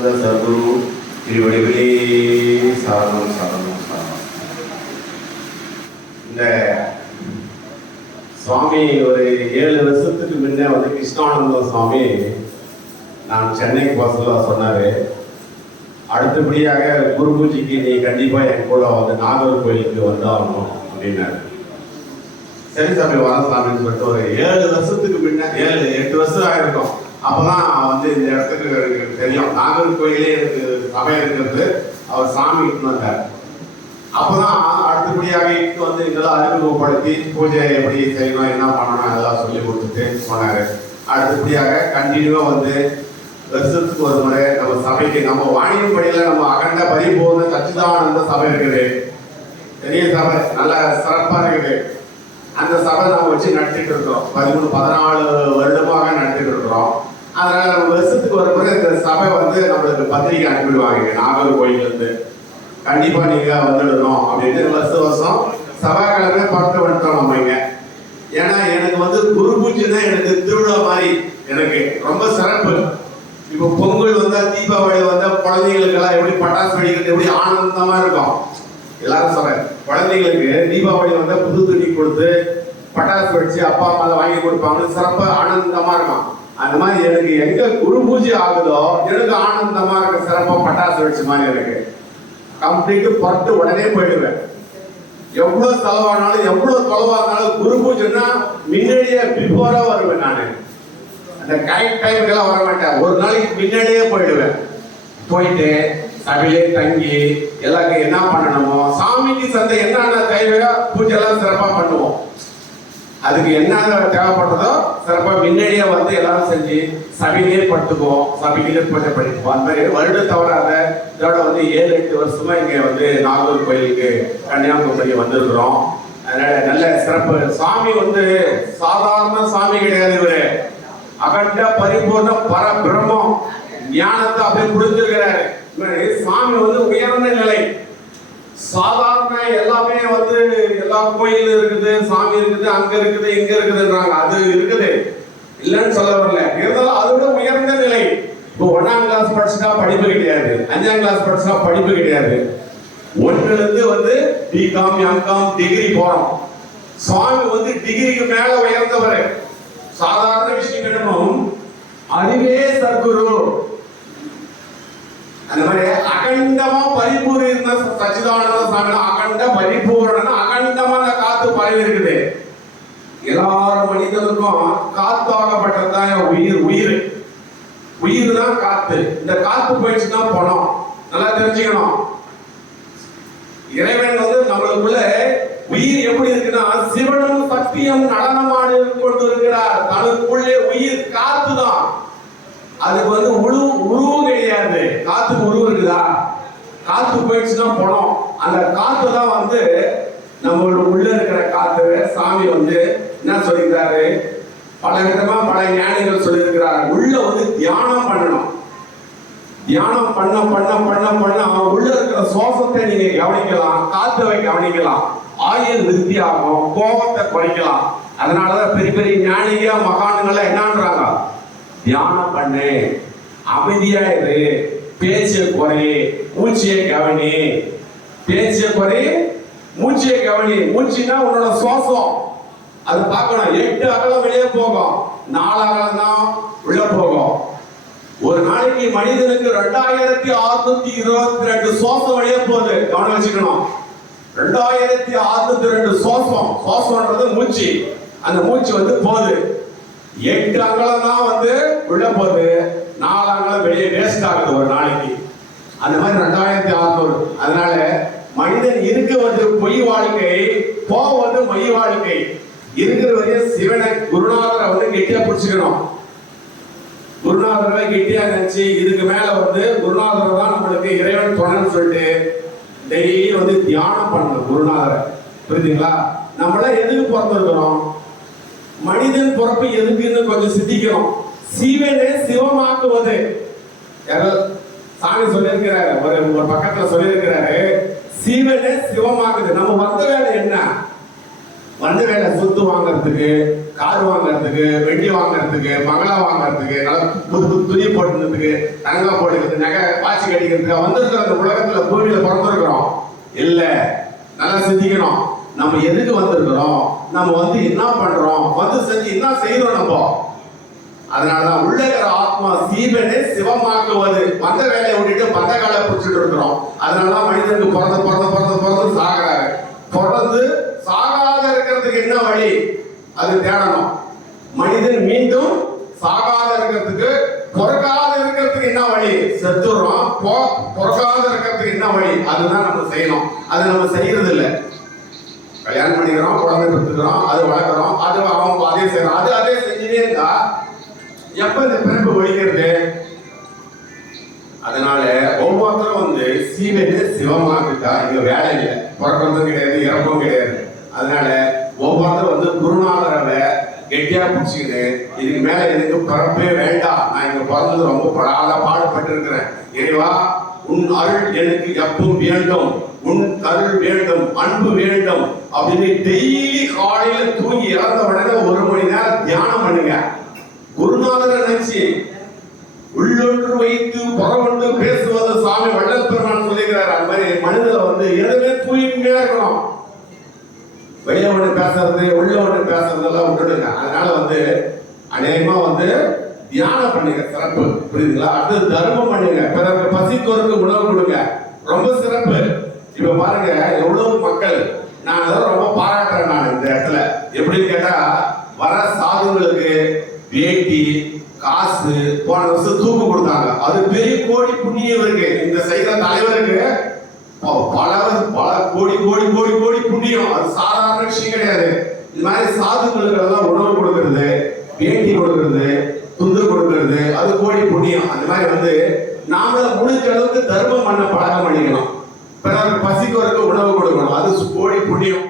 சச்சிதானந்த சத்குரு திருவடிகளே சரணம் சரணம் சரணம். இந்த சுவாமி ஒரு 7 வருஷத்துக்கு முன்னே வந்து கிருஷ்ணானந்த சுவாமி நான் சென்னைக்கு போக சொன்னாரு, அடுத்தபடியாக குரு பூஜைக்கு நீ கண்டிப்பா என் கூட வந்து நாகர்கோயிலுக்கு வந்தாகணும் அப்படின்னாரு. சரி சாமி வர சாமின்னு சொல்லிட்டு ஒரு 7 வருஷத்துக்கு முன்ன 7-8 வருஷம் ஆயிருக்கும். அப்பதான் வந்து இந்த இடத்துக்கு தெரியும் நாகர்கோயிலே எனக்கு சபை இருக்கிறது. அவர் சாமி இட்டு வந்தார். அப்பதான் அடுத்தபடியாக இட்டு வந்து இதெல்லாம் அறிமுகப்படுத்தி பூஜை எப்படி செய்யணும் என்ன பண்ணணும் அதெல்லாம் சொல்லி கொடுத்துட்டு போனாரு. அடுத்தபடியாக கண்டினியூவா வந்து வருஷத்துக்கு ஒரு முறை நம்ம சபைக்கு நம்ம வாணியம்படியில நம்ம அகண்ட பரிபூர்ண சச்சிதானந்த சபை இருக்குது. பெரிய சபை நல்ல சிறப்பா இருக்குது. அந்த சபை நம்ம வச்சு நடத்திட்டு இருக்கிறோம். 13-14 வருடமாக நடத்திட்டு இருக்கிறோம். அதனால நம்ம வருஷத்துக்கு ஒரு முறை இந்த சபை வந்து நம்மளுக்கு பத்திரிகை அனுப்பிடுவாங்க நாகர்கோயில இருந்து. கண்டிப்பா நீங்க வந்துடணும் அப்படின்னு வருஷம் சபாக்கிழமை பார்த்து வந்துட்டோம் நம்ம இங்க. ஏன்னா எனக்கு வந்து குரு பூஜை தான் எனக்கு திருவிழா மாதிரி, எனக்கு ரொம்ப சிறப்பு. இப்போ பொங்கல் வந்தா தீபாவளி வந்தா குழந்தைகளுக்கெல்லாம் எப்படி பட்டாசு வெடிக்கிறது எப்படி ஆனந்தமா இருக்கும். எல்லாரும் சொல்றேன், குழந்தைங்களுக்கு தீபாவளி வந்தா புது துணி கொடுத்து பட்டாசு வெடிச்சு அப்பா அம்மா வாங்கி கொடுப்பாங்க, சிறப்பா ஆனந்தமா இருக்கும். அந்த மாதிரி எனக்கு எங்க குரு பூஜை ஆகுதோ எனக்கு ஆனந்தமா இருக்க, சிறப்பா பட்டாசு வெடிச்ச மாதிரி எனக்கு கம்ப்ளீட்டு பட்டு உடனே போயிடுவேன். எவ்வளவு செலவானாலும் எவ்வளவு தொலைவானாலும் குரு பூஜைன்னா முன்னாடியே பிஃபோரா வருவேன். நான் அந்த கரெக்ட் டைமுக்கெல்லாம் வர மாட்டேன். ஒரு நாளைக்கு முன்னாடியே போயிடுவேன். போயிட்டு சபையிலே தங்கி எல்லாருக்கும் என்ன பண்ணணுமோ சாமிக்கு சந்தை என்னென்ன தேவையோ பூஜை எல்லாம் சிறப்பா பண்ணுவோம். அதுக்கு என்ன தேவைப்படுறதோ சிறப்பா முன்னாடியே வந்து எல்லாரும் செஞ்சு சபையிலே படுத்துக்குவோம், சபையிலே பூஜை பண்ணிக்குவோம். அந்த மாதிரி வருடம் தவறாத இதோட வந்து 7-8 வருஷமா இங்க வந்து நாகூர் கோயிலுக்கு கன்னியாகுமரி வந்திருக்கிறோம். அதனால நல்ல சிறப்பு. சாமி வந்து சாதாரண சாமி கிடையாது. இவரு அகண்ட பரிபூர்ண பரபிரம்மம் ஞானத்தை அப்படியே புரிஞ்சிருக்கிறாரு. சாமி வந்து உயர்ந்த நிலை. சாதாரண எல்லாமே வந்து எல்லா கோயில் இருக்குது, சாமி இருக்குது, அங்க இருக்குது இங்க இருக்குதுன்றாங்க. அது இருக்குது இல்லைன்னு சொல்ல வரல. இருந்தாலும் அதோட உயர்ந்த நிலை. இப்போ 1ஆம் கிளாஸ் படிச்சுட்டா படிப்பு கிடையாது, 5ஆம் கிளாஸ் படிச்சா படிப்பு கிடையாது. 1ல இருந்து வந்து பிகாம் எம்காம் டிகிரி போறோம். சுவாமி வந்து டிகிரிக்கு மேல உயர்ந்தவர். சாதாரண விஷயங்களும் அறிவே சத்குரு. அந்த மாதிரி அகண்டமா பரிபூர்ண சச்சிதானந்த சாமி அகண்ட பரிபூர்ண அகண்டமா அந்த காத்து பரவி இருக்குது. எல்லாரும் மனிதனுக்கும் காத்தாகப்பட்டதுதான் உயிர். உயிர் தான் காத்து. இந்த காத்து போயிடுச்சுன்னா பணம். நல்லா தெரிஞ்சுக்கணும். இறைவன் வந்து நம்மளுக்குள்ள உயிர் எப்படி இருக்குன்னா சிவனும் சக்தியும் நடனமாடி கொண்டு இருக்கிறார். தனக்குள்ளே உயிர் காத்து தான். அதுக்கு வந்து உருவு கிடையாது. காத்துக்கு உருவு இருக்குதா? காத்து போயிடுச்சுன்னா பணம். அந்த காத்து தான் வந்து நம்மளோட உள்ள இருக்கிற காத்து. சாமி வந்து என்ன சொல்லியிருக்காரு, பல விதமா பல ஞானிகள் சொல்லியிருக்கிறார். உள்ள வந்து தியானம் பண்ணணும். தியானம் பண்ண பண்ண பண்ண பண்ண உள்ள இருக்கிற சுவாசத்தை நீங்க கவனிக்கலாம், காத்துவை கவனிக்கலாம், ஆயுள் விருத்தி ஆகும், கோபத்தை குறைக்கலாம். அதனாலதான் பெரிய பெரிய ஞானிக மகான்கள் என்னன்றாங்க, தியானம் பண்ணு, அமைதியா இரு, பேச்சை குறை, மூச்சியை கவனி. பேச்சை குறை, மூச்சியை கவனி. மூச்சுன்னா உன்னோட சுவாசம் அது பார்க்கணும். 8 அகலம் வெளியே போகும், 4 அகலம் தான் உள்ள போகும். ஒரு நாளைக்கு மனிதனுக்கு 2622 சுவாசம் வெளியே போகுது. கவனம் வச்சுக்கணும். 2602 சுவாசம். சுவாசம்ன்றது மூச்சு. அந்த மூச்சு வந்து போகுது. 8 அங்கலம் தான் வந்து உள்ள போகுது, 4 அங்கலம் வெளியே வேஸ்ட் ஆகுது ஒரு நாளைக்கு. அந்த மாதிரி 2600. அதனால மனிதன் இருக்க வந்து பொய் வாழ்க்கை, வந்து மை வாழ்க்கை. இருக்கிற வரையும் சிவனை குருநாதரை வந்து கெட்டியா பிடிச்சுக்கணும். குருநாதரை கெட்டியா நினைச்சு இதுக்கு மேல வந்து குருநாதரை தான் நம்மளுக்கு இறைவன் துணைன்னு சொல்லிட்டு டெய்லி வந்து தியானம் பண்ணணும் குருநாதரை. புரியுதுங்களா? நம்மளாம் எதுக்கு பிறந்திருக்கிறோம்? மனிதன் பிறப்பு எதுக்குன்னு கொஞ்சம் சிந்திக்கணும். சீவனே சிவமாக்குவது. சாமி சொல்லியிருக்கிறாரு, ஒரு பக்கத்துல சொல்லியிருக்கிறாரு, சீவனே சிவமாக்குது. நம்ம வந்த வேலை என்ன? வந்த வேலை சொத்து வாங்குறதுக்கு, கார் வாங்குறதுக்கு, வெட்டி வாங்குறதுக்கு, மங்களா வாங்குறதுக்கு, நல்லா புது புது துணி போட்டுக்கிறதுக்கு, தங்கம் போட்டுக்கிறதுக்கு, நகை வாட்சி கட்டிக்கிறதுக்கு வந்திருக்கிற அந்த உலகத்துல பூமியில பிறந்திருக்கிறோம். இல்ல, நல்லா சிந்திக்கணும். நம்ம எதுக்கு வந்திருக்கிறோம், நம்ம வந்து என்ன பண்றோம், வந்து செஞ்சு என்ன செய்யறோம் நம்ம. அதனாலதான் உள்ளகிற ஆத்மா சீவனை சிவமாக்குவது. வந்த வேலையை விட்டுட்டு பந்த காலை பிடிச்சிட்டு இருக்கிறோம். அதனாலதான் மனிதனுக்கு பிறந்து சாகிறாரு. பிறந்து சாகாத இருக்கிறதுக்கு என்ன வழி, அது தேடணும். மனிதன் மீண்டும் சாகாத இருக்கிறதுக்கு, பிறக்காத இருக்கிறதுக்கு என்ன வழி, செத்துறோம். பிறக்காத இருக்கிறதுக்கு என்ன வழி, அதுதான் நம்ம செய்யணும். அதை நம்ம செய்யறது இல்லை. கல்யாணம் பண்ணிக்கிறோம், குழந்தை பெற்றுக்கிறோம், அது வளர்க்குறோம், அது அவன் அதே செய்யறோம். அதே செஞ்சுட்டே இருந்தா எப்ப இந்த பிறப்பு ஒழிக்கிறது? அதனால ஒவ்வொருத்தரும் வந்து சீவனை சிவமாக்கிட்டா இங்க வேலை இல்லை, பிறக்கிறதும் கிடையாது, இறப்பும் கிடையாது. அதனால ஒவ்வொருத்தரும் வந்து குருநாதரை கெட்டியா பிடிச்சிக்கிட்டு இதுக்கு மேல எனக்கு பிறப்பே வேண்டாம், நான் இங்க பிறந்தது ரொம்ப படாத பாடுபட்டு இருக்கிறேன், இறைவா உன் அருள் எனக்கு எப்பவும் வேண்டும், உன் அருள் வேண்டும், அன்பு வேண்டும் அப்படின்னு டெய்லி காலையில தூங்கி இறந்த உடனே 1 மணி நேரம் தியானம் பண்ணுங்க. குருநாதரை நினைச்சு உள்ளொன்று வைத்து புறவொன்று பேசுவது சாமி வள்ளல் பெருமான் சொல்லிக்கிறார். அந்த மாதிரி மனிதரை வந்து எதுவுமே தூய்மையா இருக்கணும். வெளியே ஒண்ணு பேசுறது, உள்ள ஒண்ணு பேசுறதெல்லாம் விட்டுடுங்க. அதனால வந்து அநேகமா வந்து தியானம் பண்ணுங்க, சிறப்பு. புரியுதுங்களா? அடுத்து தர்மம் பண்ணுங்க, பிறகு பசித்தோருக்கு உணவு கொடுங்க, ரொம்ப சிறப்பு. இப்ப பாருங்க எவ்வளவு மக்கள், நான் அதான் ரொம்ப பாராட்டுறேன். நான் இந்த இடத்துல எப்படின்னு கேட்டா, வர சாதுகளுக்கு வேட்டி காசு போன வருஷம் தூக்கு கொடுத்தாங்க. அது பெரிய கோடி புண்ணியம் இருக்கு. இந்த செய்கிற தலைவருக்கு பல கோடி கோடி கோடி கோடி புண்ணியம். அது சாதாரண விஷயம் கிடையாது. இந்த மாதிரி சாதுகளுக்கு எல்லாம் உணவு கொடுக்கறது, வேட்டி கொடுக்கறது, துண்டு கொடுக்கறது, அது கோடி புண்ணியம். அந்த மாதிரி வந்து நாம முடிஞ்ச அளவுக்கு தர்மம் பண்ண பழக்கம் பண்ணிக்கணும். பிறகு பசிக்கோருக்கு உணவு கொடுக்கணும், அது கோடி புண்ணியம்.